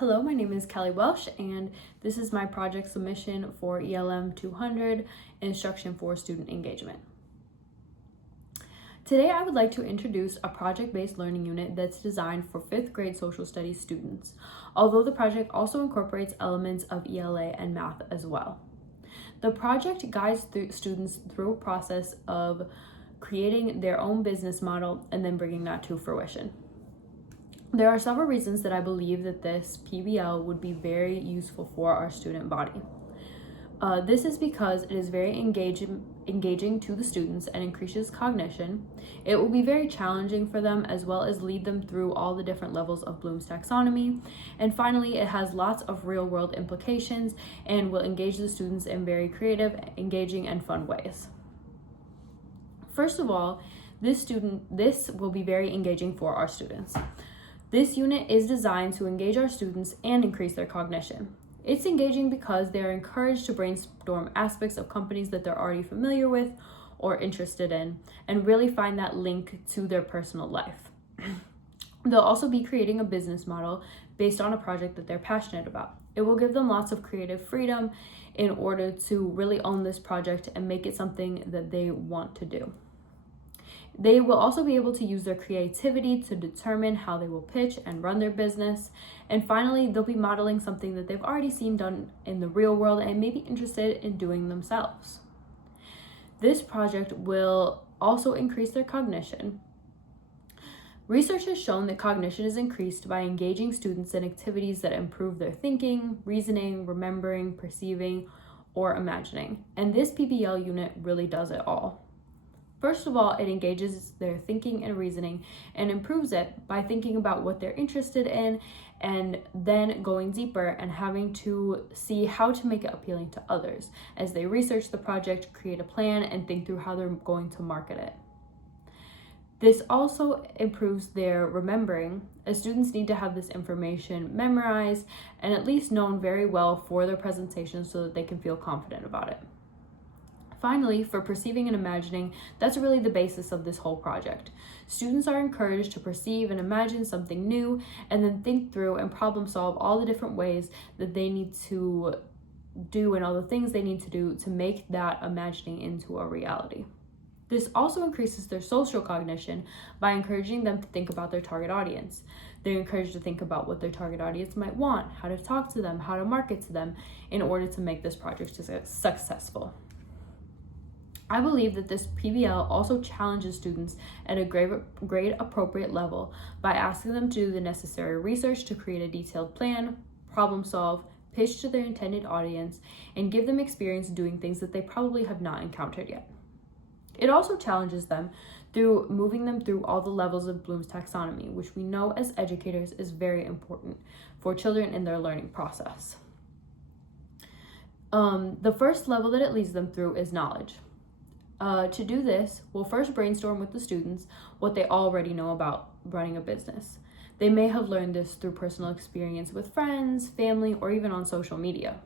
Hello, my name is Kelly Welsh, and this is my project submission for ELM 200, Instruction for Student Engagement. Today, I would like to introduce a project-based learning unit that's designed for 5th grade social studies students, although the project also incorporates elements of ELA and math as well. The project guides students through a process of creating their own business model and then bringing that to fruition. There are several reasons that I believe that this PBL would be very useful for our student body. This is because it is very engaging to the students and increases cognition. It will be very challenging for them, as well as lead them through all the different levels of Bloom's taxonomy. And finally, it has lots of real-world implications and will engage the students in very creative, engaging, and fun ways. First of all, this will be very engaging for our students. This unit is designed to engage our students and increase their cognition. It's engaging because they are encouraged to brainstorm aspects of companies that they're already familiar with or interested in, and really find that link to their personal life. They'll also be creating a business model based on a project that they're passionate about. It will give them lots of creative freedom in order to really own this project and make it something that they want to do. They will also be able to use their creativity to determine how they will pitch and run their business. And finally, they'll be modeling something that they've already seen done in the real world and may be interested in doing themselves. This project will also increase their cognition. Research has shown that cognition is increased by engaging students in activities that improve their thinking, reasoning, remembering, perceiving, or imagining. And this PBL unit really does it all. First of all, it engages their thinking and reasoning and improves it by thinking about what they're interested in and then going deeper and having to see how to make it appealing to others as they research the project, create a plan, and think through how they're going to market it. This also improves their remembering, as students need to have this information memorized and at least known very well for their presentation so that they can feel confident about it. Finally, for perceiving and imagining, that's really the basis of this whole project. Students are encouraged to perceive and imagine something new and then think through and problem solve all the different ways that they need to do and all the things they need to do to make that imagining into a reality. This also increases their social cognition by encouraging them to think about their target audience. They're encouraged to think about what their target audience might want, how to talk to them, how to market to them in order to make this project successful. I believe that this PBL also challenges students at a grade appropriate level by asking them to do the necessary research to create a detailed plan, problem solve, pitch to their intended audience, and give them experience doing things that they probably have not encountered yet. It also challenges them through moving them through all the levels of Bloom's taxonomy, which we know as educators is very important for children in their learning process. The first level that it leads them through is knowledge. To do this, we'll first brainstorm with the students what they already know about running a business. They may have learned this through personal experience with friends, family, or even on social media.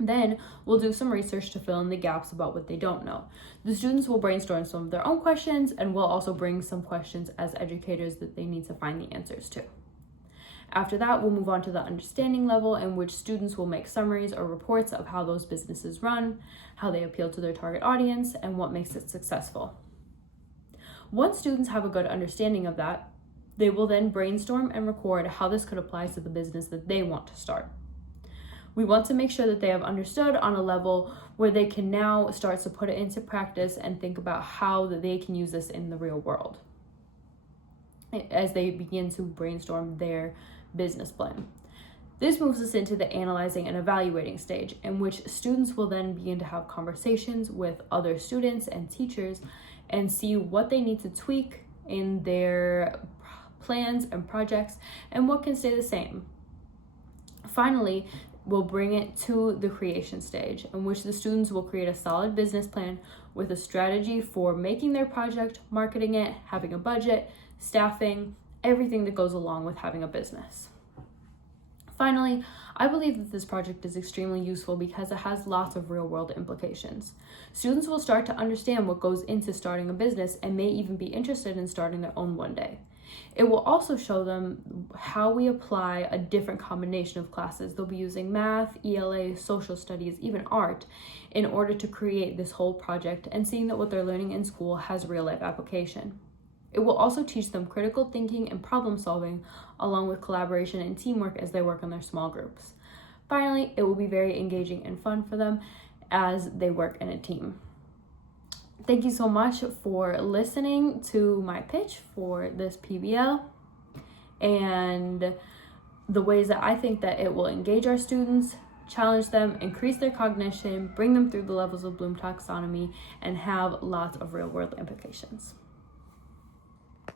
Then we'll do some research to fill in the gaps about what they don't know. The students will brainstorm some of their own questions, and we'll also bring some questions as educators that they need to find the answers to. After that, we'll move on to the understanding level, in which students will make summaries or reports of how those businesses run, how they appeal to their target audience, and what makes it successful. Once students have a good understanding of that, they will then brainstorm and record how this could apply to the business that they want to start. We want to make sure that they have understood on a level where they can now start to put it into practice and think about how they can use this in the real world as they begin to brainstorm their business plan. This moves us into the analyzing and evaluating stage, in which students will then begin to have conversations with other students and teachers and see what they need to tweak in their plans and projects and what can stay the same. Finally, we'll bring it to the creation stage, in which the students will create a solid business plan with a strategy for making their project, marketing it, having a budget, staffing, everything that goes along with having a business. Finally, I believe that this project is extremely useful because it has lots of real-world implications. Students will start to understand what goes into starting a business and may even be interested in starting their own one day. It will also show them how we apply a different combination of classes. They'll be using math, ELA, social studies, even art, in order to create this whole project and seeing that what they're learning in school has real life application. It will also teach them critical thinking and problem solving, along with collaboration and teamwork as they work in their small groups. Finally, it will be very engaging and fun for them as they work in a team. Thank you so much for listening to my pitch for this PBL and the ways that I think that it will engage our students, challenge them, increase their cognition, bring them through the levels of Bloom taxonomy, and have lots of real world implications.